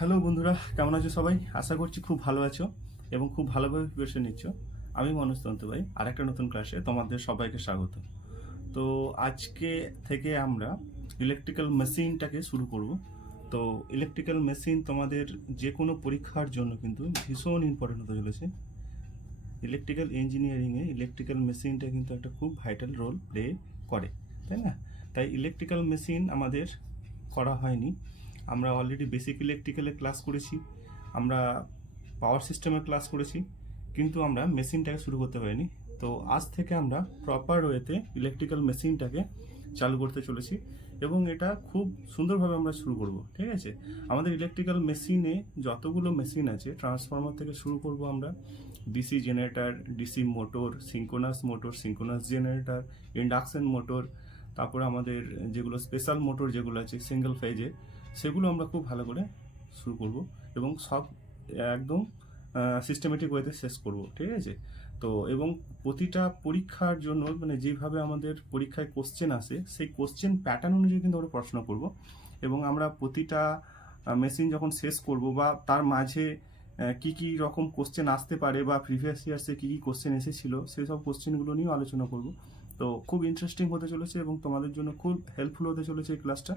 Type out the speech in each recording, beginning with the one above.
Hello বন্ধুরা, কেমন আছো সবাই? আশা করছি খুব ভালো আছো এবং খুব ভালোভাবে প্রিপারেশন নিচ্ছ। আমি মনোজ তন্তু ভাই, আরেকটা নতুন ক্লাসে তোমাদের সবাইকে স্বাগত। তো আজকে থেকে আমরা ইলেকট্রিক্যাল মেশিনটাকে শুরু করব। তো ইলেকট্রিক্যাল মেশিন তোমাদের যে কোনো পরীক্ষার জন্য কিন্তু ভীষণ ইম্পর্টেন্ট হতে চলেছে। ইলেকট্রিক্যাল ইঞ্জিনিয়ারিংয়ে ইলেকট্রিক্যাল মেশিনটা কিন্তু একটা খুব ভাইটাল রোল প্লে করে, তাই না? তাই ইলেকট্রিক্যাল মেশিন আমাদের করা হয়নি। আমরা অলরেডি বেসিক ইলেকট্রিক্যালের ক্লাস করেছি, আমরা পাওয়ার সিস্টেমের ক্লাস করেছি, কিন্তু আমরা মেশিনটাকে শুরু করতে পারিনি। তো আজ থেকে আমরা প্রপার ওয়েতে ইলেকট্রিক্যাল মেশিনটাকে চালু করতে চলেছি এবং এটা খুব সুন্দরভাবে আমরা শুরু করব, ঠিক আছে? আমাদের ইলেকট্রিক্যাল মেশিনে যতগুলো মেশিন আছে, ট্রান্সফরমার থেকে শুরু করব আমরা, DC generator, DC motor, synchronous generator, induction motor, তারপরে আমাদের যেগুলো স্পেশাল মোটর যেগুলো আছে সিঙ্গেল ফেজে, সেগুলো আমরা খুব ভালো করে শুরু করব এবং সব একদম সিস্টেমেটিক ওয়েতে শেষ করব, ঠিক আছে? তো এবং প্রতিটা পরীক্ষার জন্য মানে যেভাবে আমাদের পরীক্ষায় কোশ্চেন আসে সেই কোশ্চেন প্যাটার্ন অনুযায়ী কিন্তু আমরা পড়াশোনা করব এবং আমরা প্রতিটা মেশিন যখন শেষ করব বা তার মাঝে কি কি রকম কোশ্চেন আসতে পারে বা প্রিভিয়াস ইয়ার্সে কি কি কোশ্চেন এসেছিল সেই সব কোশ্চেনগুলো নিয়েও আলোচনা করব। তো খুব ইন্টারেস্টিং হতে চলেছে এবং তোমাদের জন্য খুব হেল্পফুল হতে চলেছে এই ক্লাসটা।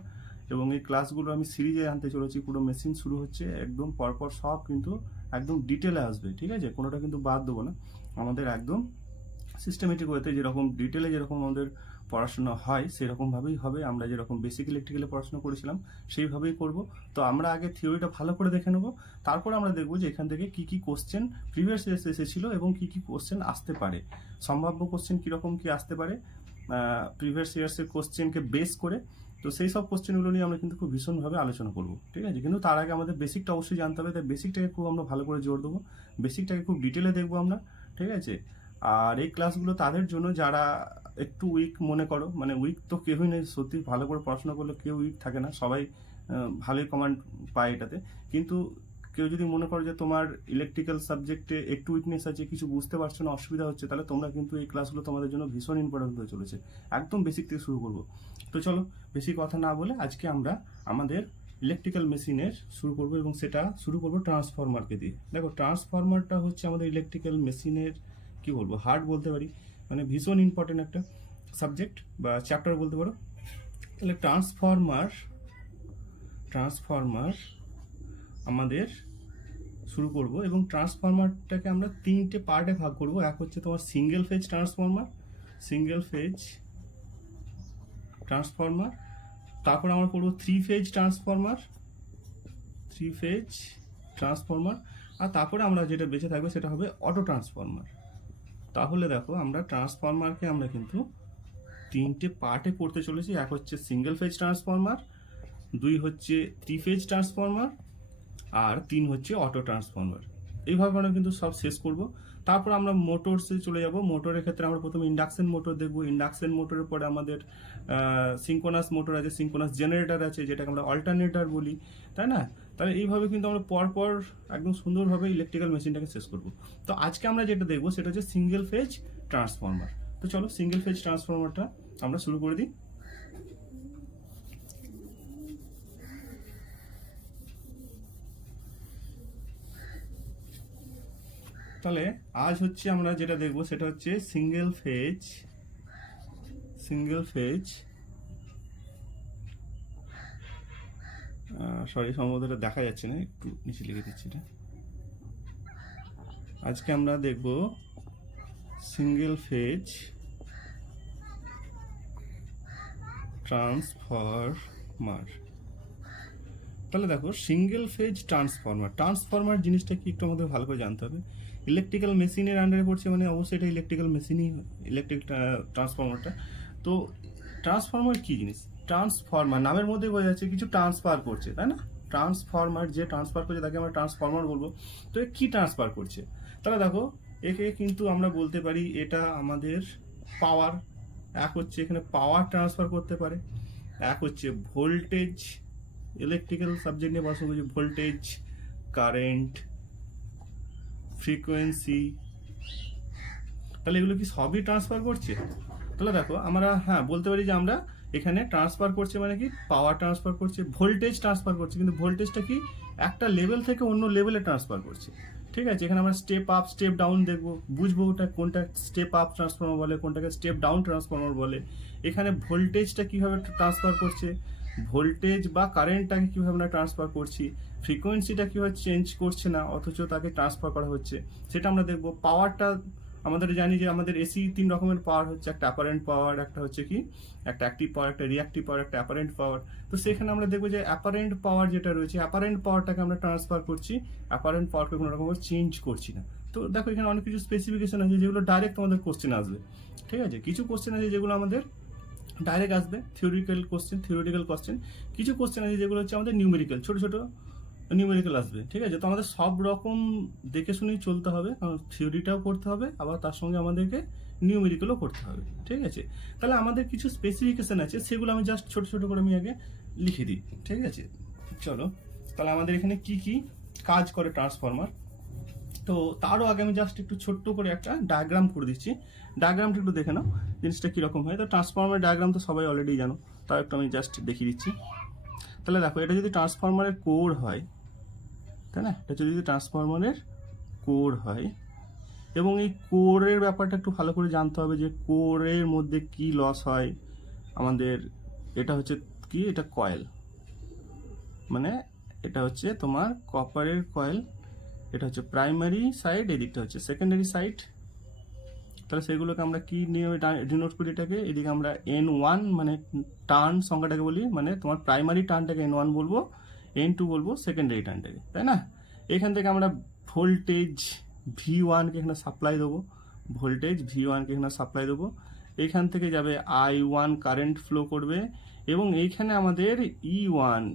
এবং এই ক্লাসগুলো আমি সিরিজে আনতে চলেছি, পুরো মেশিন শুরু হচ্ছে একদম পরপর সব কিন্তু একদম ডিটেলে আসবে, ঠিক আছে? কোনোটা কিন্তু বাদ দেবো না। আমাদের একদম সিস্টেমেটিক ওয়েতে যেরকম ডিটেলে যেরকম আমাদের পড়াশোনা হয় সেরকমভাবেই হবে। আমরা যেরকম বেসিক ইলেকট্রিক্যালে পড়াশোনা করেছিলাম সেইভাবেই করব। তো আমরা আগে থিওরিটা ভালো করে দেখে নেব, তারপর আমরা দেখব যে এখান থেকে কি কি কোশ্চেন প্রিভিয়াস ইয়ার্সে এসেছিল এবং কি কি কোশ্চেন আসতে পারে, সম্ভাব্য কোশ্চেন কীরকম কি আসতে পারে প্রিভিয়াস ইয়ার্সের কোশ্চেনকে বেস করে। তো সেই সব কোশ্চেনগুলো নিয়ে আমরা কিন্তু খুব ভীষণভাবে আলোচনা করব, ঠিক আছে? কিন্তু তার আগে আমাদের বেসিকটা অবশ্যই জানতে হবে, তাই বেসিকটাকে খুব আমরা ভালো করে জোর দেবো, বেসিকটাকে খুব ডিটেলে দেখবো আমরা, ঠিক আছে? আর এই ক্লাসগুলো তাদের জন্য যারা একটু উইক মনে করো, মানে উইক তো কেউই নেই, সত্যি ভালো করে পড়াশোনা করলে কেউ উইক থাকে না, সবাই ভালোই কমান্ড পায় এটাতে। কিন্তু কেউ যদি মনে করো যে তোমার ইলেকট্রিক্যাল সাবজেক্টে একটু উইকনেস আছে, কিছু বুঝতে পারছো না, অসুবিধা হচ্ছে, তাহলে তোমরা কিন্তু এই ক্লাসগুলো তোমাদের জন্য ভীষণ ইম্পর্টেন্ট হতে চলেছে। একদম বেসিক থেকে শুরু করবো। তো চলো বেশি কথা না বলে আজকে আমরা আমাদের ইলেকট্রিক্যাল মেশিনের শুরু করব এবং সেটা শুরু করব ট্রান্সফরমারকে দিয়ে। দেখো, ট্রান্সফরমারটা হচ্ছে আমাদের ইলেকট্রিক্যাল মেশিনের কি বলবো, হার্ট বলতে পারি, মানে ভীষণ ইম্পর্টেন্ট একটা সাবজেক্ট বা চ্যাপ্টার বলতে পারো। তাহলে ট্রান্সফরমার আমাদের শুরু করব এবং ট্রান্সফরমারটাকে আমরা তিনটে পার্টে ভাগ করব। এক হচ্ছে তোমার সিঙ্গেল ফেজ ট্রান্সফরমার, তারপর আমরা করবো থ্রি ফেজ ট্রান্সফরমার, আর তারপরে আমরা যেটা বেঁচে থাকবে সেটা হবে অটো ট্রান্সফরমার। তাহলে দেখো, আমরা ট্রান্সফরমারকে আমরা কিন্তু তিনটে পার্টে করতে চলেছি। এক হচ্ছে সিঙ্গেল ফেজ ট্রান্সফরমার, দুই হচ্ছে থ্রি ফেজ ট্রান্সফরমার, আর তিন হচ্ছে অটো ট্রান্সফরমার। এইভাবে আমরা কিন্তু সব শেষ করব। তারপর আমরা মোটরসে চলে যাব। মোটরের ক্ষেত্রে আমরা প্রথমে ইন্ডাকশন মোটর দেখব। ইন্ডাকশন মোটরের পরে আমাদের সিঙ্ক্রোনাস মোটর আছে, সিঙ্ক্রোনাস জেনারেটর আছে, যেটাকে আমরা অল্টারনেটর বলি, তাই না? তাহলে এইভাবে কিন্তু আমরা পরপর একদম সুন্দরভাবে ইলেকট্রিক্যাল মেশিনটাকে শেষ করব। তো আজকে আমরা যেটা দেখবো সেটা হচ্ছে সিঙ্গেল ফেজ ট্রান্সফরমার। তো চলো সিঙ্গেল ফেজ ট্রান্সফরমারটা আমরা শুরু করে দিই। তাহলে আজ হচ্ছে আমরা যেটা দেখবো সেটা হচ্ছে সিঙ্গেল ফেজ সরি, সম্ভবত এটা দেখা যাচ্ছে না, একটু নিচে লিখে দিচ্ছি এটা। আজকে আমরা দেখব সিঙ্গেল ফেজ ট্রান্সফরমার। তাহলে দেখো, সিঙ্গেল ফেজ ট্রান্সফরমার জিনিসটা কি একটু আমাদের ভালো করে জানতে হবে। ইলেকট্রিক্যাল মেশিনের আন্ডারে পড়ছে, মানে অবশ্যই এটা ইলেকট্রিক্যাল মেশিনই, ইলেকট্রিক ট্রান্সফরমারটা। তো ট্রান্সফরমার কি জিনিস? ট্রান্সফরমার নামের মধ্যে বোঝা যাচ্ছে কিছু ট্রান্সফার করছে, তাই না? ট্রান্সফরমার যে ট্রান্সফার করছে তাকে আমরা ট্রান্সফরমার বলবো। তো এ কি ট্রান্সফার করছে? তাহলে দেখো, একে কিন্তু আমরা বলতে পারি এটা আমাদের পাওয়ার। এক হচ্ছে এখানে পাওয়ার ট্রান্সফার করতে পারে, এক হচ্ছে ভোল্টেজ, ইলেকট্রিক্যাল সাবজেক্ট নিয়ে পড়াশোনা করছি, ভোল্টেজ, কারেন্ট, ফ্রিকোয়েন্সি। তাহলে এগুলো কি সবই ট্রান্সফার করছে? তাহলে দেখো, আমরা বলতে পারি যে আমরা এখানে ট্রান্সফার করছে মানে কি পাওয়ার ট্রান্সফার করছে, ভোল্টেজ ট্রান্সফার করছে, কিন্তু ভোল্টেজটা কি একটা লেভেল থেকে অন্য লেভেলে ট্রান্সফার করছে। ঠিক আছে, এখানে আমরা স্টেপ আপ স্টেপ ডাউন দেখবো, বুঝবো ওটা কোনটা স্টেপ আপ ট্রান্সফর্মার বলে, কোনটাকে স্টেপ ডাউন ট্রান্সফর্মার বলে। এখানে ভোল্টেজটা কিভাবে ট্রান্সফার করছে, ভোল্টেজ বা কারেন্টটাকে কীভাবে আমরা ট্রান্সফার করছি, ফ্রিকোয়েন্সিটা কীভাবে চেঞ্জ করছে না অথচ তাকে ট্রান্সফার করা হচ্ছে, সেটা আমরা দেখবো। পাওয়ারটা আমাদের জানি যে আমাদের এসি 3 রকমের পাওয়ার হচ্ছে, একটা অ্যাপারেন্ট পাওয়ার, একটা হচ্ছে কি একটা অ্যাক্টিভ পাওয়ার, একটা রিঅ্যাক্টিভ পাওয়ার, একটা অ্যাপারেন্ট পাওয়ার। তো সেখানে আমরা দেখবো যে অ্যাপারেন্ট পাওয়ার যেটা রয়েছে, অ্যাপারেন্ট পাওয়ারটাকে আমরা ট্রান্সফার করছি, অ্যাপারেন্ট পাওয়ারকে কোনো রকম চেঞ্জ করছি না। তো দেখো এখানে অনেক কিছু স্পেসিফিকেশন আছে যেগুলো ডাইরেক্ট আমাদের কোশ্চেন আসবে। ঠিক আছে, কিছু কোশ্চেন আছে যেগুলো আমাদের ডাইরেক্ট আসবে, থিওরিটিক্যাল কোশ্চেন। কিছু কোশ্চেন আছে যেগুলো হচ্ছে আমাদের নিউমেরিক্যাল, ছোট ছোট নিউমেরিক্যাল আসবে। ঠিক আছে, তো আমাদের সব রকম দেখে শুনেই চলতে হবে, কারণ থিওরিটাও করতে হবে, আবার তার সঙ্গে আমাদেরকে নিউমেরিক্যালও করতে হবে। ঠিক আছে, তাহলে আমাদের কিছু স্পেসিফিকেশন আছে, সেগুলো আমি জাস্ট ছোট ছোট করে আমি আগে লিখে দিই। ঠিক আছে, চলো তাহলে আমাদের এখানে কি কি কাজ করে ট্রান্সফরমার। তো তারও আগে আমি জাস্ট একটু ছোট্ট করে একটা ডায়াগ্রাম করে দিচ্ছি, ডায়াগ্রামটা একটু দেখে নাও জিনিসটা কীরকম হয়। তো ট্রান্সফরমারের ডায়াগ্রাম তো সবাই অলরেডি জানো, তাও একটু আমি জাস্ট দেখিয়ে দিচ্ছি। তাহলে দেখো এটা যদি ট্রান্সফরমারের কোর হয়, তাই না, এটা যদি ট্রান্সফরমারের কোর হয়, এবং এই কোরের ব্যাপারটা একটু ভালো করে জানতে হবে যে কোরের মধ্যে কি লস হয় আমাদের। এটা হচ্ছে কি, এটা কয়েল, মানে এটা হচ্ছে তোমার কপারের কয়েল, এটা হচ্ছে প্রাইমারি সাইড, এদিকটা হচ্ছে সেকেন্ডারি সাইড। তাহলে সেগুলোকে আমরা কি নিয়ে ডিনোট করি, এটাকে এদিকে আমরা N1 মানে টার্ন সংখ্যাটাকে বলি, মানে তোমার প্রাইমারি টার্নটাকে N1 বলবো, N2 বলবো সেকেন্ডারি টার্নটাকে, তাই না। এখান থেকে আমরা ভোল্টেজ V1কে এখানে সাপ্লাই দেবো, ভোল্টেজ V1কে এখানে সাপ্লাই দেবো। এইখান থেকে যাবে I1 কারেন্ট ফ্লো করবে, এবং এইখানে আমাদের E1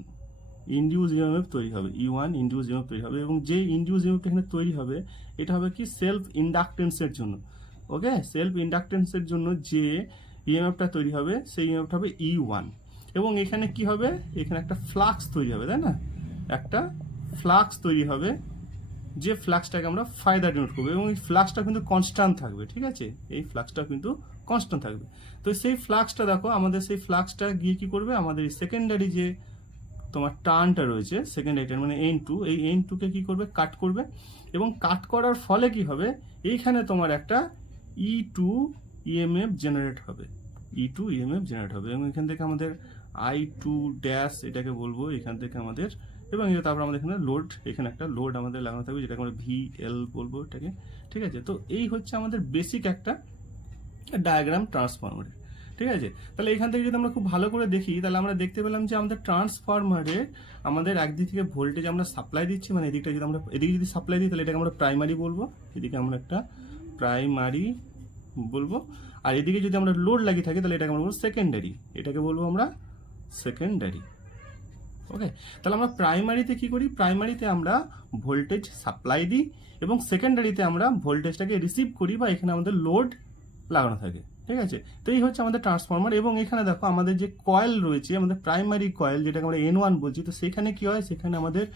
ইনডিউস ইএমএফ তৈরি হবে, E1 ইনডিউস ইএমএফ তৈরি হবে, এবং যে ইনডিউস ইএমএফটা এখানে তৈরি হবে এটা হবে কি সেলফ ইন্ডাকটেন্সের জন্য। ওকে, সেলফ ইন্ডাকটেন্সের জন্য যে ইএমএফটা তৈরি হবে সেই ইএমএফটা হবে E1, এবং এখানে কি হবে, এখানে একটা ফ্লাক্স তৈরি হবে, তাই না, একটা ফ্লাক্স তৈরি হবে, যে ফ্লাক্সটাকে আমরা ফায়দা ডিনোট করবো, এবং এই ফ্লাক্সটা কিন্তু কনস্ট্যান্ট থাকবে। ঠিক আছে, এই ফ্লাক্সটা কিন্তু কনস্ট্যান্ট থাকবে। তো সেই ফ্লাক্সটা দেখো, আমাদের সেই ফ্লাক্সটা গিয়ে কি করবে, আমাদের সেকেন্ডারি যে তোমার টার্নটা রয়েছে সেকেন্ডারি টার্ন মানে N2, এই N2কে কি করবে, কাট করবে, এবং কাট করার ফলে কি হবে, এইখানে তোমার একটা E2 ইএমএফ জেনারেট হবে, E2 ইএমএফ জেনারেট হবে, এবং এখান থেকে আমাদের I2 ড্যাশ এটাকে বলবো, এখান থেকে আমাদের, এবং তারপর আমাদের এখানে লোড, এখানে একটা লোড আমাদের লাগানো থাকবে যেটাকে আমরা VL বলবো এটাকে। ঠিক আছে, তো এই হচ্ছে আমাদের বেসিক একটা ডায়াগ্রাম ট্রান্সফরমারের। ঠিক আছে, তাহলে এখান থেকে যদি আমরা খুব ভালো করে দেখি, তাহলে আমরা দেখতে পেলাম যে আমাদের ট্রান্সফরমারে আমাদের একদিক থেকে ভোল্টেজ আমরা সাপ্লাই দিচ্ছি, মানে এদিকটা যদি আমরা এদিকে যদি সাপ্লাই দিই তাহলে এটাকে আমরা প্রাইমারি বলবো, এদিকে আমরা একটা প্রাইমারি বলবো, আর এদিকে যদি আমরা লোড লাগিয়ে থাকি তাহলে এটাকে আমরা বলবো সেকেন্ডারি, এটাকে বলবো আমরা সেকেন্ডারি। ওকে, তাহলে আমরা প্রাইমারিতে কি করি, প্রাইমারিতে আমরা ভোল্টেজ সাপ্লাই দিই, এবং সেকেন্ডারিতে আমরা ভোল্টেজটাকে রিসিভ করি, বা এখানে আমাদের লোড লাগানো থাকে। ঠিক আছে, তো এই হচ্ছে আমাদের ট্রান্সফরমার। এবং এখানে দেখো আমাদের যে কয়েল রয়েছে, আমাদের প্রাইমারি কয়েল যেটাকে আমরা N1 বলছি, তো সেখানে কি হয়, সেখানে আমাদের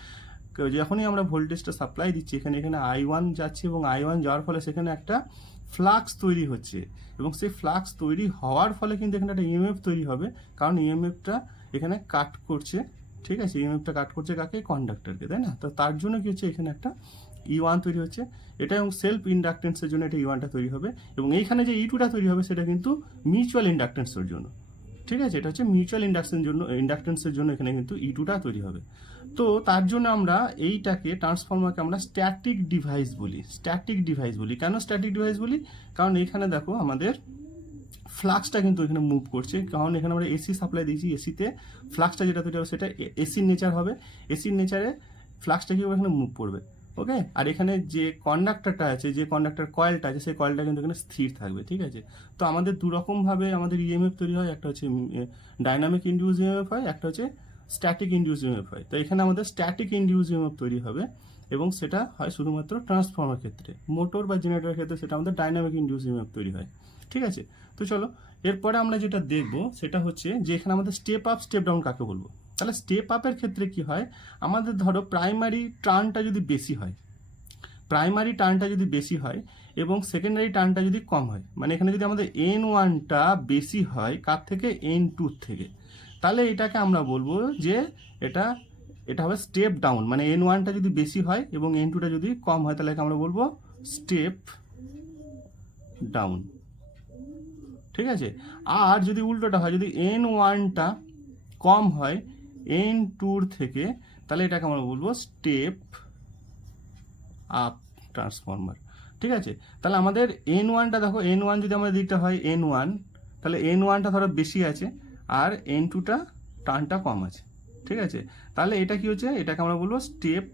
যখনই আমরা ভোল্টেজটা সাপ্লাই দিচ্ছি এখানে I1 যাচ্ছে, এবং I1 যাওয়ার ফলে সেখানে একটা ফ্লাক্স তৈরি হচ্ছে, এবং সেই ফ্লাক্স তৈরি হওয়ার ফলে কিন্তু এখানে একটা ইএমএফ তৈরি হবে, কারণ ইএমএফটা এখানে কাট করছে। ঠিক আছে, ইএমএফটা কাট করছে কাকে, কন্ডাক্টরকে, তাই না। তো তার জন্য কি হচ্ছে, এখানে একটা E1 তৈরি হচ্ছে, এটা এবং সেলফ ইন্ডাকটেন্সের জন্য এটা E1টা তৈরি হবে, এবং এইখানে যে E2টা তৈরি হবে সেটা কিন্তু মিউচুয়াল ইন্ডাকটেন্সের জন্য। ঠিক আছে, এটা হচ্ছে মিউচুয়াল ইন্ডাকটেন্সের জন্য এখানে কিন্তু E2টা তৈরি হবে। তো তার জন্য আমরা এইটাকে ট্রান্সফরমারকে আমরা স্ট্যাটিক ডিভাইস বলি, স্ট্যাটিক ডিভাইস বলি। কেন স্ট্যাটিক ডিভাইস বলি, কারণ এখানে দেখো আমাদের ফ্লাক্সটা কিন্তু এখানে মুভ করছে, কারণ এখানে আমরা এসি সাপ্লাই দিয়েছি, এসিতে ফ্লাক্সটা যেটা তৈরি হবে সেটা এসির নেচার হবে, এসির নেচারে ফ্লাক্সটা কি এখানে মুভ করবে। ওকে, আর এখানে যে কন্ডাক্টরটা আছে, যে কন্ডাক্টর কয়েলটা আছে, সেই কয়েলটা কিন্তু এখানে স্থির থাকবে। ঠিক আছে, তো আমাদের দুরকমভাবে আমাদের ইএমএফ তৈরি হয়, একটা হচ্ছে ডাইনামিক ইনডিউস ইএমএফ হয়, একটা হচ্ছে স্ট্যাটিক ইনডিউস ইএমএফ হয়। তো এখানে আমাদের স্ট্যাটিক ইনডিউস ইএমএফ তৈরি হবে, এবং সেটা হয় শুধুমাত্র ট্রান্সফর্মার ক্ষেত্রে, মোটর বা জেনারেটরের ক্ষেত্রে সেটা আমাদের ডাইনামিক ইনডিউস ইএমএফ তৈরি হয়। ঠিক আছে, তো চলো এরপরে আমরা যেটা দেখব সেটা হচ্ছে যে এখানে আমাদের স্টেপ আপ স্টেপ ডাউন কাকে বলবো। তাহলে স্টেপ আপের ক্ষেত্রে কি হয়, আমাদের ধরো প্রাইমারি টার্নটা যদি বেশি হয়, প্রাইমারি টার্নটা যদি বেশি হয়, এবং সেকেন্ডারি টার্নটা যদি কম হয়, মানে এখানে যদি আমাদের N1টা বেশি হয় কার থেকে, N2 থেকে, তাহলে এটাকে আমরা বলবো যে এটা এটা হবে স্টেপ ডাউন। মানে N1টা যদি বেশি হয় এবং N2টা যদি কম হয়, তাহলে আমরা বলবো স্টেপ ডাউন। ঠিক আছে, আর যদি উল্টোটা হয়, যদি N1টা কম হয় N2 থেকে, তাহলে এটাকে আমরা বলবো স্টেপ আপ ট্রান্সফরমার। ঠিক আছে, তাহলে আমাদের N1টা দেখো, N1 যদি আমাদের দিকটা হয় N1, তাহলে N1টা ধরো বেশি আছে আর N2টা টার্নটা কম আছে। ঠিক আছে, তাহলে এটা কি হচ্ছে, এটাকে আমরা বলবো স্টেপ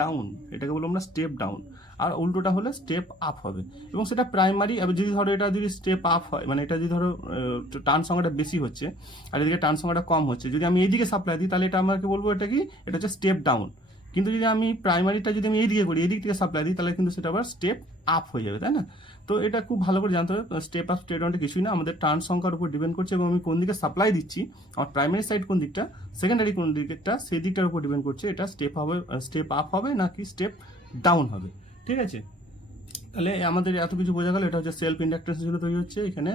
ডাউন, এটাকে বলবো আমরা স্টেপ ডাউন। আর উল্টোটা হলে স্টেপ আপ হবে, এবং সেটা প্রাইমারি। যদি ধরো এটা যদি স্টেপ আপ হয়, মানে এটা যদি ধরো টার্ন সংখ্যাটা বেশি হচ্ছে আর এদিকে টার্ন সংখ্যাটা কম হচ্ছে, যদি আমি এইদিকে সাপ্লাই দিই, তাহলে এটা আমাকে বলবো এটা কি, এটা হচ্ছে স্টেপ ডাউন। কিন্তু যদি আমি প্রাইমারিটা যদি আমি এইদিকে করি, এদিক থেকে সাপ্লাই দিই, তাহলে কিন্তু সেটা আবার স্টেপ আপ হয়ে যাবে, তাই না? তো এটা খুব ভালো করে জানতে হবে, স্টেপ আপ স্টেপ ডাউনটা কিছুই না, আমাদের টার্ন সংখ্যার উপর ডিপেন্ড করছে, এবং আমি কোন দিকে সাপ্লাই দিচ্ছি, আমার প্রাইমারি সাইড কোন দিকটা, সেকেন্ডারি কোন দিকটা, সেই দিকটার উপর ডিপেন্ড করছে এটা স্টেপ হবে, স্টেপ আপ হবে নাকি স্টেপ ডাউন হবে। ঠিক আছে, তাহলে আমাদের এত কিছু বোঝা গেল। এটা হচ্ছে সেলফ ইন্ডাকটেন্স জন্য তৈরি হচ্ছে, এখানে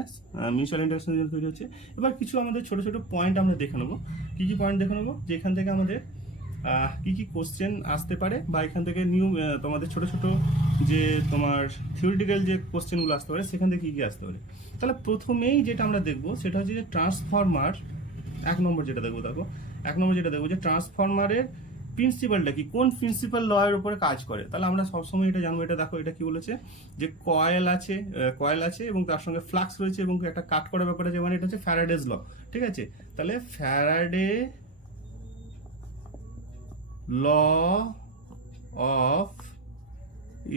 মিউচুয়াল ইন্ডাকটেন্স জন্য তৈরি হচ্ছে। এবার কিছু আমাদের ছোট ছোট পয়েন্ট আমরা দেখে নেবো। কি কি পয়েন্ট দেখে নেবো, যে এখান থেকে আমাদের কি কি কোশ্চেন আসতে পারে, বা এখান থেকে তোমাদের ছোট ছোট যে তোমার থিওরিটিক্যাল যে কোশ্চেনগুলো আসতে পারে, সেখান থেকে কি কি আসতে পারে। তাহলে প্রথমেই যেটা আমরা দেখবো সেটা হচ্ছে যে ট্রান্সফরমার, এক নম্বর যেটা দেখবো যে ট্রান্সফরমারের প্রিন্সিপালটা কি, কোন প্রিন্সিপাল ল এর উপরে কাজ করে। তাহলে আমরা সবসময় এটা জানবো। এটা দেখো, এটা কি বলেছে, যে কয়েল আছে এবং তার সঙ্গে ফ্লাক্স রয়েছে এবং একটা কাট করার ব্যাপার আছে, মানে এটা হচ্ছে ফ্যারাডেজ ল। ঠিক আছে, তাহলে Faraday law of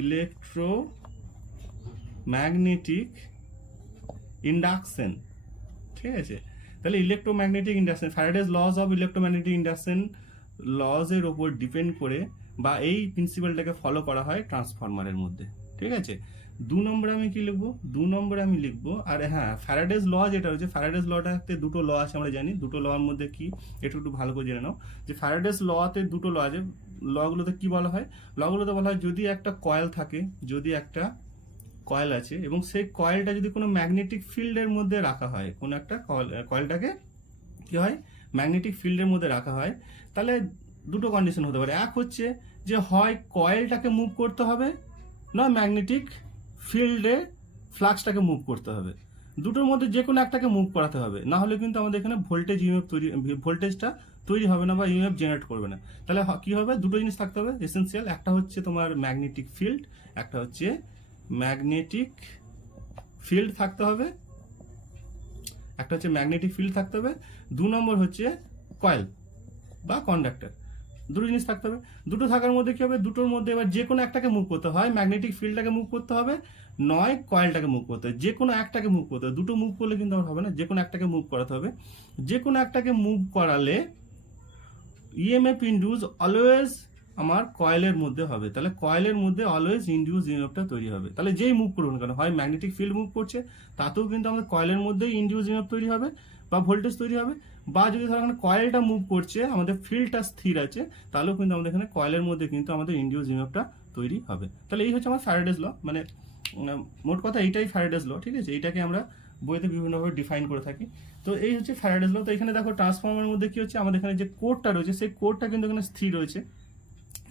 electromagnetic induction. ঠিক আছে, তাহলে electromagnetic induction, Faraday's laws of electromagnetic induction লজের ওপর ডিপেন্ড করে বা এই প্রিন্সিপালটাকে ফলো করা হয় ট্রান্সফরমারের মধ্যে। ঠিক আছে, 2 নম্বরে আমি কি লিখবো, 2 নম্বরে আমি লিখবো, আর হ্যাঁ, ফ্যারাডেজ ল যেটা হচ্ছে, ফ্যারাডেজ লটাতে দুটো ল আছে আমরা জানি, দুটো লর মধ্যে কি একটু ভালো করে জেনে নাও। যে ফ্যারাডেজ লতে দুটো ল আছে, লগুলোতে কি বলা হয়, লগুলোতে বলা হয় যদি একটা কয়েল থাকে, যদি একটা কয়েল আছে এবং সেই কয়েলটা যদি কোনো ম্যাগনেটিক ফিল্ডের মধ্যে রাখা হয়, কোনো একটা কয়েলটাকে কি হয়, ম্যাগনেটিক ফিল্ডের মধ্যে রাখা হয়, তাহলে দুটো কন্ডিশন হতে পারে। এক হচ্ছে যে হয় কয়েলটাকে মুভ করতে হবে, না ম্যাগনেটিক ফিল্ডে ফ্লাক্সটাকে মুভ করতে হবে। দুটোর মধ্যে যে কোনো একটাকে মুভ করাতে হবে, না হলে কিন্তু আমাদের এখানে ভোল্টেজটা তৈরি হবে না বা ইএমএফ জেনারেট করবে না। তাহলে কি হবে, দুটো জিনিস থাকতে হবে এসেন্সিয়াল, একটা হচ্ছে তোমার ম্যাগনেটিক ফিল্ড, একটা হচ্ছে ম্যাগনেটিক ফিল্ড থাকতে হবে, একটা হচ্ছে ম্যাগনেটিক ফিল্ড থাকতে হবে। 2 নম্বর হচ্ছে কয়েল বা কন্ডাক্টর, দুটো জিনিস থাকতে হবে। দুটো থাকার মধ্যে কি হবে, দুটোর মধ্যে এবার যে কোনো একটাকে মুভ করতে হয়, ম্যাগনেটিক ফিল্ডটাকে মুভ করতে হবে, নয় কয়েলটাকে মুভ করতে হবে, যে কোনো একটাকে মুভ করতে হবে। দুটো মুভ করলে কিন্তু হবে না, যে কোনো একটাকে মুভ করাতে হবে। যে কোনো একটাকে মুভ করালে ইএমএফ ইন্ডিউস অলওয়েজ আমার কয়েলের মধ্যে হবে, তাহলে কয়েলের মধ্যে অলওয়েজ ইন্ডিউস ইএমএফটা তৈরি হবে। তাহলে যেই মুভ করুন কেন, হয় ম্যাগনেটিক ফিল্ড মুভ করছে, তাতেও কিন্তু আমাদের কয়েলের মধ্যেই ইন্ডিউস ইএমএফ তৈরি হবে বা ভোল্টেজ তৈরি হবে, বা যদি ধরো কয়েলটা মুভ করছে, আমাদের ফিল্ডটা স্থির আছে, তাহলেও কিন্তু আমাদের এখানে কয়েলের মধ্যে কিন্তু আমাদের ইন্ডিউস ইএমএফটা তৈরি হবে। তাহলে এই হচ্ছে আমার ফ্যারাডেজ ল, মানে মোট কথা এইটাই ফ্যারাডেজ ল। ঠিক আছে, এইটাকে আমরা বইতে বিভিন্নভাবে ডিফাইন করে থাকি। তো এই হচ্ছে ফ্যারাডেজ ল। তো এখানে দেখো ট্রান্সফর্মারের মধ্যে কি হচ্ছে, আমাদের এখানে যে কোডটা রয়েছে, সেই কোডটা কিন্তু এখানে স্থির রয়েছে,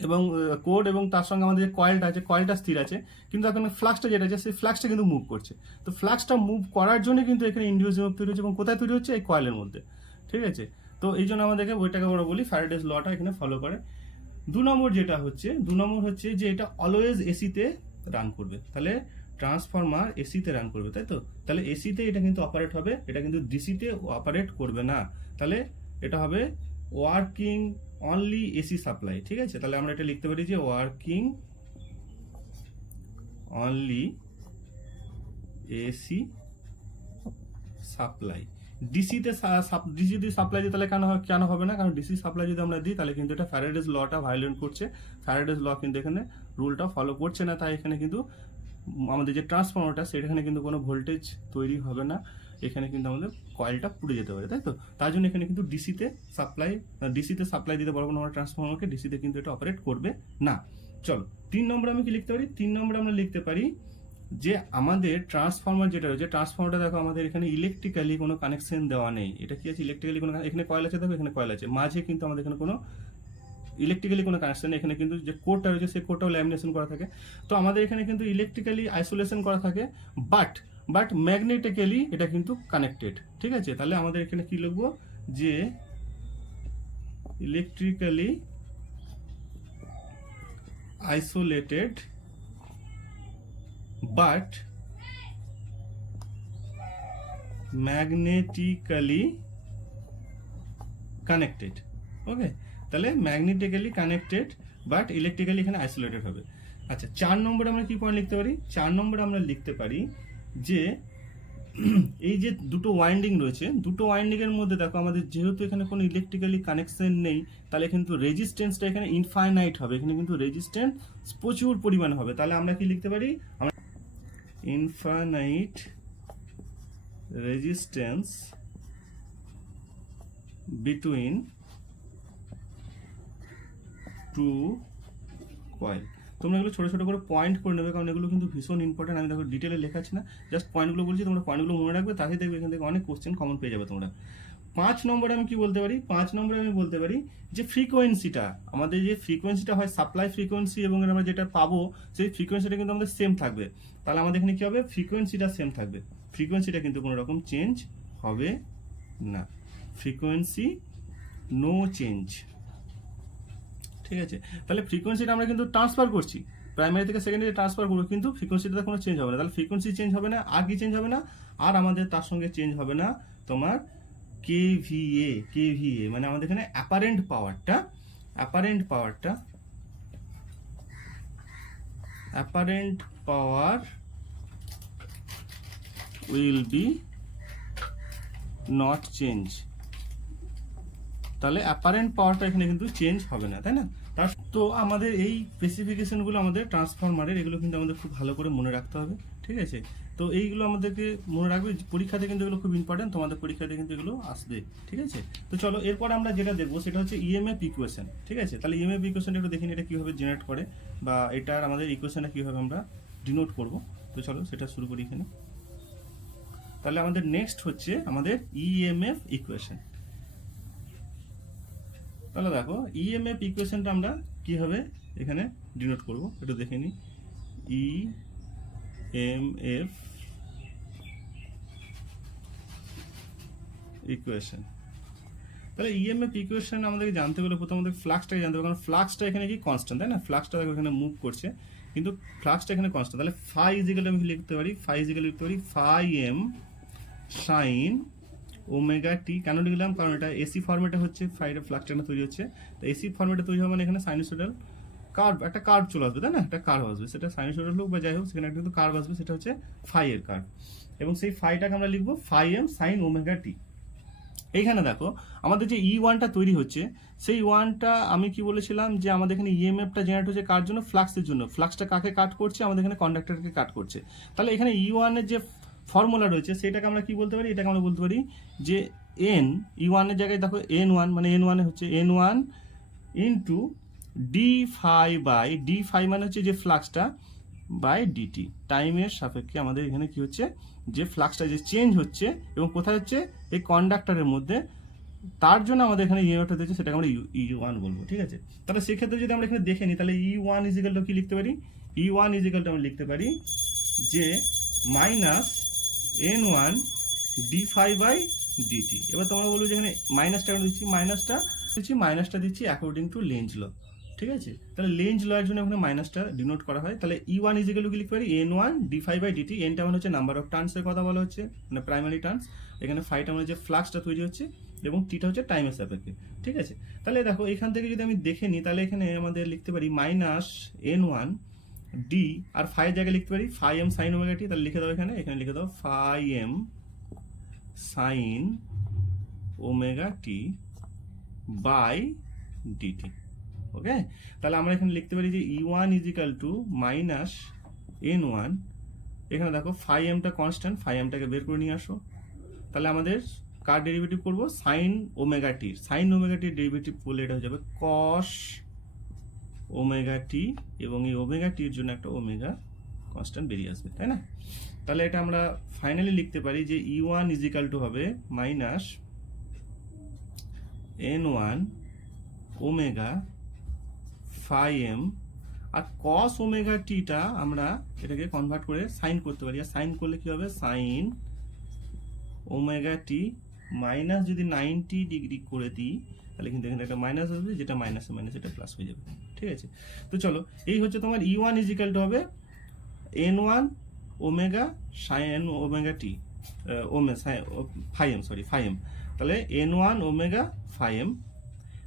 এবং কোড এবং তার সঙ্গে আমাদের যে কয়েলটা আছে, কয়েলটা স্থির আছে, কিন্তু এখানে ফ্লাক্সটা যেটা আছে, সেই ফ্লাক্সটা কিন্তু মুভ করছে। তো ফ্লাক্সটা মুভ করার জন্য কিন্তু এখানে ইন্ডিউস ইএমএফ তৈরি হচ্ছে, এবং কোথায় তৈরি হচ্ছে, এই কয়েলের মধ্যে। ঠিক আছে, তো এই জন্য আমাদেরকে ওইটাকে আমরা বলি ফ্যারাডেজ লটা এখানে ফলো করে। 2 নম্বর যেটা হচ্ছে, 2 নম্বর হচ্ছে যে এটা অলওয়েজ এসিতে রান করবে। তাহলে ট্রান্সফরমার এসিতে রান করবে, তাই তো? তাহলে এসিতে এটা কিন্তু অপারেট হবে, এটা কিন্তু ডিসিতে অপারেট করবে না। তাহলে এটা হবে ওয়ার্কিং অনলি এসি সাপ্লাই। ঠিক আছে, তাহলে আমরা এটা লিখতে পারি যে ওয়ার্কিং অনলি এসি সাপ্লাই। ডিসিতে সাপ্লাই দিই, তাহলে কেন হবে না, কারণ ডিসি সাপ্লাই যদি আমরা দিই, তাহলে কিন্তু এটা ফ্যারাডেজ লটা ভায়োলেট করছে। ফ্যারাডেজ ল কিন্তু এখানে রুলটা ফলো করছে না, তাই এখানে কিন্তু আমাদের যে ট্রান্সফর্মারটা, সেখানে কিন্তু কোনো ভোল্টেজ তৈরি হবে না, এখানে কিন্তু আমাদের কয়েলটা পুড়ে যেতে পারে, তাই তো? তার জন্য এখানে কিন্তু ডিসিতে সাপ্লাই দিতে পারবো না আমরা ট্রান্সফর্মারকে, ডিসিতে কিন্তু এটা অপারেট করবে না। চলো 3 নম্বরে আমি কি লিখতে পারি, 3 নম্বরে আমরা লিখতে পারি যে আমাদের ট্রান্সফর্মার যেটা রয়েছে, ট্রান্সফর্মারটা দেখো আমাদের এখানে ইলেকট্রিক্যালি কোনো কানেকশন দেওয়া নেই। এটা কি আছে? ইলেকট্রিক্যালি কোনো, এখানে কয়েল আছে, দেখো এখানে কয়েল আছে, মাঝে কিন্তু আমাদের এখানে কোনো ইলেকট্রিক্যালি কোনো কানেকশন নেই। এখানে কিন্তু যে কোডটা রয়েছে সেই কোডটাও ল্যামিনেশন করা থাকে। তো আমাদের এখানে কিন্তু ইলেকট্রিক্যালি আইসোলেশন করা থাকে, বাট ম্যাগনেটিক্যালি এটা কিন্তু কানেক্টেড। ঠিক আছে, তাহলে আমাদের এখানে কি লিখবো, যে electrically isolated but magnetically connected. Okay, তাহলে ম্যাগনেটিক্যালি কানেক্টেড বাট ইলেকট্রিক্যালি এখানে আইসোলেটেড হবে। আচ্ছা, 4 নম্বরে আমরা কি পয়েন্ট লিখতে পারি? 4 নম্বরে আমরা লিখতে পারি যে এই যে দুটো ওয়াইন্ডিং রয়েছে, দুটো ওয়াইন্ডিং এর মধ্যে দেখো আমাদের যেহেতু এখানে কোনো ইলেকট্রিক্যালি কানেকশন নেই, তাহলে কিন্তু রেজিস্ট্যান্সটা এখানে ইনফাইনাইট হবে। এখানে কিন্তু রেজিস্ট্যান্স প্রচুর পরিমাণ হবে। তাহলে আমরা কি লিখতে পারি? আমরা infinite resistance between two coil. তোমরা এগুলো ছোটো ছোটো করে পয়েন্ট করে নেবে, কারণ এগুলো কিন্তু ভীষণ ইম্পর্টেন্ট। আমি দেখো ডিটেলে লেখাচ্ছি না, জাস্ট পয়েন্টগুলো বলছি, তোমরা পয়েন্টগুলো মনে রাখবে, তাহলে দেখবে এখান থেকে অনেক কোশ্চেন কমন পেয়ে যাবে তোমরা। 5 নম্বরে আমি কি বলতে পারি? 5 নম্বরে আমি বলতে পারি যে ফ্রিকোয়েন্সিটা, আমাদের যে ফ্রিকোয়েন্সিটা হয় সাপ্লাই ফ্রিকোয়েন্সি এবং আমরা যেটা পাবো সেই ফ্রিকোয়েন্সিটা কিন্তু আমাদের সেম থাকবে। তাহলে আমাদের এখানে কি হবে? ফ্রিকোয়েন্সিটা সেম থাকবে, ফ্রিকোয়েন্সিটা কিন্তু কোনো রকম চেঞ্জ হবে না। Frequency no change. ঠিক আছে, তাহলে ফ্রিকোয়েন্সিটা আমরা কিন্তু ট্রান্সফার করছি, প্রাইমারি থেকে সেকেন্ডারি ট্রান্সফার করবো, কিন্তু ফ্রিকোয়েন্সিটা কোনো চেঞ্জ হবে না। তাহলে ফ্রিকোয়েন্সি চেঞ্জ হবে না, আর কি চেঞ্জ হবে না? আর আমাদের তার সঙ্গে চেঞ্জ হবে না তোমার কেভিএ মানে আমাদের এখানে apparent power will be not change. তাহলে অ্যাপারেন্ট পাওয়ারটা এখানে কিন্তু চেঞ্জ হবে না, তাই না? তো আমাদের এই স্পেসিফিকেশনগুলো আমাদের ট্রান্সফরমারের, এগুলো কিন্তু আমাদের খুব ভালো করে মনে রাখতে হবে। ঠিক আছে, তো এইগুলো আমাদেরকে মনে রাখবে, পরীক্ষাতে কিন্তু এগুলো খুব ইম্পর্টেন্ট, তোমাদের পরীক্ষাতে কিন্তু এগুলো আসবে। ঠিক আছে, তো চলো এরপরে আমরা যেটা দেখবো সেটা হচ্ছে ইএমএফ ইকুয়েশন। ঠিক আছে, তাহলে ইএমএফ ইকুয়েশনটা একটু দেখিনি, এটা কীভাবে জেনারেট করে বা এটার আমাদের ইকুয়েশনটা কীভাবে আমরা ডিনোট করব। তো চলো সেটা শুরু করি এখানে। তাহলে আমাদের নেক্সট হচ্ছে আমাদের ইএমএফ ইকুয়েশন। তাহলে দেখো ইএমএফ ইকুয়েশনটা আমরা কিভাবে এখানে ডিনোট করব একটু দেখে নিই। ইএমএফ ইকুয়েশন, তাহলে ইএমএফ ইকুয়েশন আমাদেরকে জানতে গেলে প্রথম আমাদের ফ্লাক্সটাকে জানতে হবে, কারণ ফ্লাক্সটা এখানে কি কনস্ট্যান্ট, তাই না? ফ্লাক্সটা দেখো এখানে মুভ করছে, কিন্তু ফ্লাক্সটা এখানে কনস্ট্যান্ট। তাহলে ফাই ইজিক্যাল আমি লিখতে পারি, ফাই এম সাইন ওমেগা টি। কেন লিখলাম? কারণ এটা এসি ফর্মেটে হচ্ছে, ফাইটা ফ্লাক্সটা তৈরি হচ্ছে, তো এসি ফর্মেটে তৈরি হবে মানে এখানে সাইনোসয়েডাল কার্ভ, একটা কার্ভ চলে আসবে, তাই না? একটা কার্ভ আসবে, সেটা সাইনোসয়েডাল হোক বা যাই হোক, সেখানে একটা কিন্তু কার্ভ আসবে, সেটা হচ্ছে ফাই এর কার্ভ। এবং সেই ফাইটাকে আমরা লিখবো ফাই এম সাইন ওমেগা টি। এইখানে দেখো আমাদের যে ই ওয়ানটা তৈরি হচ্ছে, সেই ওয়ানটা আমি কি বলেছিলাম যে আমাদের এখানে ইএমএফটা জেনারেট হচ্ছে কার জন্য? ফ্লাক্সের জন্য। ফ্লাক্সটা কাকে কাট করছে? আমাদের এখানে কন্ডাক্টরকে কাট করছে। তাহলে এখানে ই ওয়ানের যে ফর্মুলা রয়েছে সেটাকে আমরা কি বলতে পারি? এটাকে আমরা বলতে পারি যে এন, ই ওয়ানের জায়গায় দেখো এন ওয়ান, মানে এন ওয়ানে হচ্ছে N one into D phi মানে হচ্ছে যে ফ্লাক্সটা বাই ডিটি, টাইমের সাপেক্ষে আমাদের এখানে কি হচ্ছে, যে ফ্লাক্সটা যে চেঞ্জ হচ্ছে এবং কোথায় হচ্ছে? এই কন্ডাক্টরের মধ্যে। তার জন্য আমাদের এখানে ইএমএফটা দিয়েছে, সেটাকে আমরা ই ওয়ান বলবো। ঠিক আছে, তাহলে সেক্ষেত্রে যদি আমরা এখানে দেখে নিই, তাহলে ই ওয়ান ইজিক্যালটা কি লিখতে পারি? ই ওয়ান ইজিক্যালটা আমরা লিখতে পারি যে minus N one D phi by DT. এবার তোমরা বলবো যে এখানে মাইনাসটা দিচ্ছি অ্যাকর্ডিং টু লেঞ্জ ল। ঠিক আছে, তাহলে লেঞ্জ ল এর জন্য ওখানে মাইনাসটা ডিনোট করা হয়। তাহলে ই ওয়ান ইজিক্যাল কি লিখতে পারি? N one D phi by d t. এনটা মানে হচ্ছে নাম্বার অফ টার্নসের কথা বলা হচ্ছে, মানে প্রাইমারি টার্নস। এখানে ফাইটা মানে যে ফ্লাক্সটা তৈরি হচ্ছে এবং টিটা হচ্ছে টাইমের সাপেক্ষে। ঠিক আছে, তাহলে দেখো এখান থেকে যদি আমি দেখে নিই, তাহলে এখানে আমাদের লিখতে পারি মাইনাস এন ওয়ান ডি, আর ফাইয়ের জায়গায় লিখতে পারি phi m sine omega t. তাহলে লিখে দাও এখানে লিখে দাও phi m sine omega t by d t. Okay, তাহলে আমরা এখানে লিখতে পারি যে E one equal to minus N one, এখানে দেখো ফাই এমটা কনস্ট্যান্ট, ফাই এমটাকে বের করে নিয়ে আসো। তাহলে আমাদের কার ডেরিভেটিভ করবো? সাইন ওমেগা টির। সাইন ওমেগা টির ডেরিভেটিভ করলে এটা হয়ে যাবে কস ওমেগা টি, এবং এই ওমেগা টির জন্য একটা ওমেগা কনস্ট্যান্ট বেরিয়ে আসবে, তাই না? তাহলে এটা আমরা ফাইনালি লিখতে পারি যে E1 ইজিক্যাল টু হবে minus N1 omega phi m, আর কস ওমেগা টিটা আমরা এটাকে কনভার্ট করে সাইন করতে পারি। আর সাইন করলে কি হবে, সাইন ওমেগা টি মাইনাস যদি 90 ডিগ্রি করে দিই তাহলে কিন্তু এখানে একটা মাইনাস আসবে, যেটা মাইনাসে মাইনাস এটা প্লাস হয়ে যাবে, ঠিক আছে? তো চলো, এই হচ্ছে তোমার E1 ইজিক্যাল টু হবে N1 omega sine omega t phi m, sorry phi m, তাহলে N1 ওমেগা ফাই এম।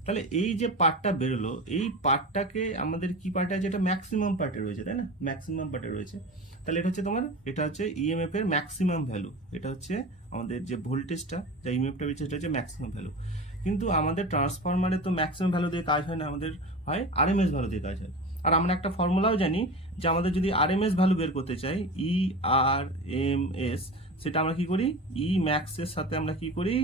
তাহলে এই যে পার্টটা বেরোলো, এই পার্টটাকে আমাদের কি পার্টে আছে, এটা ম্যাক্সিমাম পার্টে রয়েছে, তাই না? ম্যাক্সিমাম পার্টে রয়েছে। তাহলে এটা হচ্ছে তোমার, এটা হচ্ছে ইএমএফ এর ম্যাক্সিমাম ভ্যালু, এটা হচ্ছে আমাদের যে ভোল্টেজটা, যে ইএমএফটা বেরোচ্ছে সেটা হচ্ছে ম্যাক্সিমাম ভ্যালু। কিন্তু আমাদের ট্রান্সফরমারে তো ম্যাক্সিমাম ভ্যালু দিয়ে কাজ হয় না, আমাদের হয় আরএমএস ভ্যালু দিয়ে কাজ হয়। আর আমরা একটা ফর্মুলাও জানি যে আমাদের যদি আরএমএস ভ্যালু বের করতে চাই, ERMS, সেটা আমরা কি করি, ই ম্যাক্সের সাথে আমরা কি করি,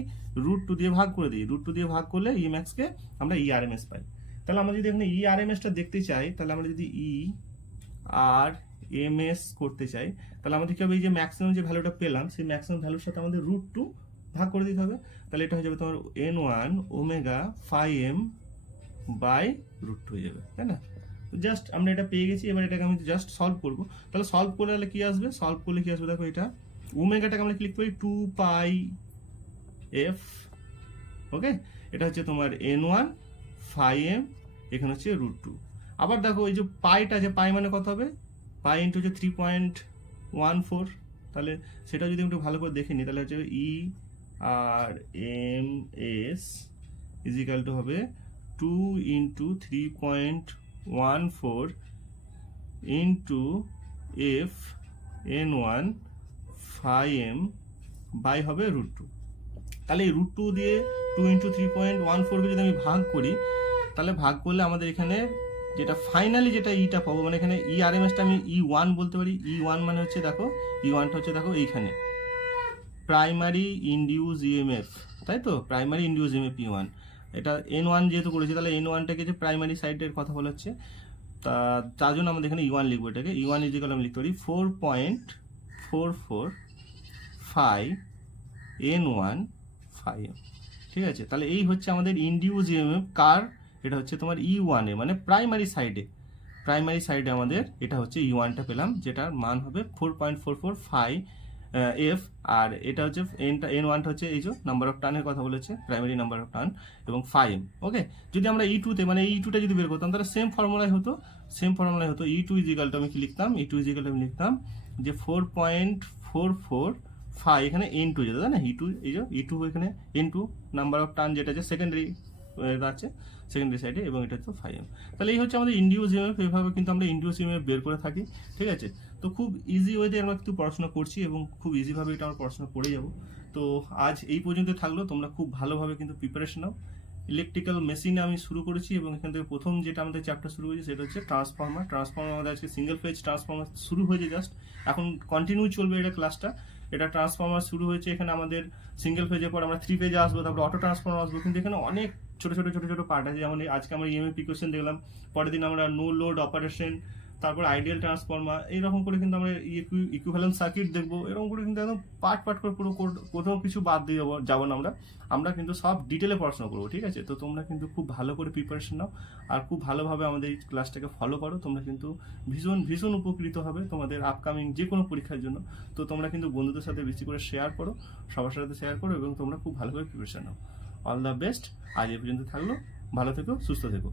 √2 দিয়ে ভাগ করে দিই। √2 দিয়ে ভাগ করলে ই ম্যাক্সকে আমরা ERMS পাই। তাহলে আমরা যদি এখানে ERMSটা দেখতে চাই, তাহলে আমরা যদি ERMS করতে চাই, তাহলে আমাদের কি হবে, এই যে ম্যাক্সিমাম যে ভ্যালুটা পেলাম, সেই ম্যাক্সিমাম ভ্যালুর সাথে আমাদের √2 ভাগ করে দিতে হবে। তাহলে এটা হয়ে যাবে তোমার N1 omega phi M by √2 হয়ে যাবে, তাই না? জাস্ট আমরা এটা পেয়ে গেছি। এবার এটাকে আমি জাস্ট সলভ করবো। তাহলে সলভ করলে কি আসবে, সলভ করলে কি আসবে দেখো, এটা ওমেগাটাকে আমরা ক্লিক করি 2 পাই এফ, ওকে? এটা হচ্ছে তোমার N1 ফাই এম, এখানে হচ্ছে √2। আবার দেখো এই যে পাইটা, যে পাই মানে কত হবে, পাই ইন্টু হচ্ছে 3.14, তাহলে সেটা যদি একটু ভালো করে দেখে নিই, তাহলে হচ্ছে ERMS ইজিক্যাল টু হবে 2 into 3.14 into F N1 phi M by হবে √2। তাহলে এই √2 দিয়ে 2 ইন্টু 3.14 কে যদি আমি ভাগ করি, তাহলে ভাগ করলে আমাদের এখানে যেটা ফাইনালি যেটা ইটা পাবো, মানে এখানে ERMSটা আমি E1 বলতে পারি। E1 মানে হচ্ছে দেখো, E1টা হচ্ছে দেখো এইখানে প্রাইমারি ইনডিউস ইএমএফ, তাই তো? প্রাইমারি ইনডিউস ইএমএফ E1, এটা N1 যেহেতু করেছি, তাহলে N1টাকে যে প্রাইমারি সাইডের কথা বলা হচ্ছে, তার জন্য আমাদের এখানে E1 লিখবো। এটাকে E1 ইজিক্যাল আমি লিখতে পারি 4.445 N1 ফাই এম, ঠিক আছে? তাহলে এই হচ্ছে আমাদের ইনডিউস ইএমএফ কার, এটা হচ্ছে তোমার E1 এ, মানে প্রাইমারি সাইডে আমাদের এটা হচ্ছে E1টা পেলাম, যেটার মান হবে 4.445 এফ। আর এটা হচ্ছে N1টা হচ্ছে এই যে নাম্বার অফ টার্নের কথা বলেছে, প্রাইমারি নাম্বার অফ টার্ন, এবং ফাই এম, ওকে? যদি আমরা E2তে, মানে E2টা যদি বের করতাম, তাহলে সেম ফর্মুলাই হতো। E2 ইজিক্যাল টু আমি কি লিখতাম, E2 ইজিক্যাল টু আমি লিখতাম যে 4.445, এখানে N2 যেটা, তাই না? এই যে E2 এখানে N2 নাম্বার অফ টার্ন, যেটা আছে সেকেন্ডারি আছে সেকেন্ডারি সাইডে, এবং এটা হচ্ছে ফাই এম। তাহলে এই হচ্ছে আমাদের ইনডিউস ইএমএফ। এইভাবে কিন্তু আমরা ইনডিউস ইএমএফ বের করে থাকি, ঠিক আছে? তো খুব ইজি ওয়েতে আমরা কিন্তু পড়াশোনা করছি, এবং খুব ইজিভাবে এটা আমরা পড়াশোনা করে যাব। তো আজ এই পর্যন্ত থাকলো, তোমরা খুব ভালোভাবে কিন্তু প্রিপারেশন নাও। ইলেকট্রিক্যাল মেশিনে আমি শুরু করেছি, এবং এখান থেকে প্রথম যেটা আমাদের চ্যাপ্টার শুরু হয়েছে সেটা হচ্ছে ট্রান্সফর্মার। আমাদের আজকে সিঙ্গেল ফেজ ট্রান্সফর্মার শুরু হয়েছে, জাস্ট এখন কন্টিনিউ চলবে এটা ক্লাসটা। এটা ট্রান্সফর্মার শুরু হয়েছে, এখানে আমাদের সিঙ্গেল ফেজের পর আমরা 3 ফেজে আসবো, তারপর অটো ট্রান্সফর্মার আসবো। কিন্তু এখানে অনেক ছোট ছোট পার্ট আছে, যেমন আজকে আমরা ইএমএফ ইকুয়েশন দেখলাম, পরের দিন আমরা নো লোড অপারেশন, তারপর আইডিয়াল ট্রান্সফর্মার, এইরকম করে কিন্তু আমরা ইকুইভ্যালেন্ট সার্কিট দেখবো। এরকম করে কিন্তু একদম পার্ট করে পুরো কোথাও কিছু বাদ দিয়ে যাবো না আমরা কিন্তু সব ডিটেলে পড়াশোনা করবো, ঠিক আছে? তো তোমরা কিন্তু খুব ভালো করে প্রিপারেশন নাও, আর খুব ভালোভাবে আমাদের এই ক্লাসটাকে ফলো করো। তোমরা কিন্তু ভীষণ উপকৃত হবে তোমাদের আপকামিং যে কোনো পরীক্ষার জন্য। তো তোমরা কিন্তু বন্ধুদের সাথে বেশি করে শেয়ার করো, সবার সাথে শেয়ার করো, এবং তোমরা খুব ভালোভাবে preparation now. All the best. আজ এই পর্যন্ত থাকলো, ভালো থেকো, সুস্থ থেকো।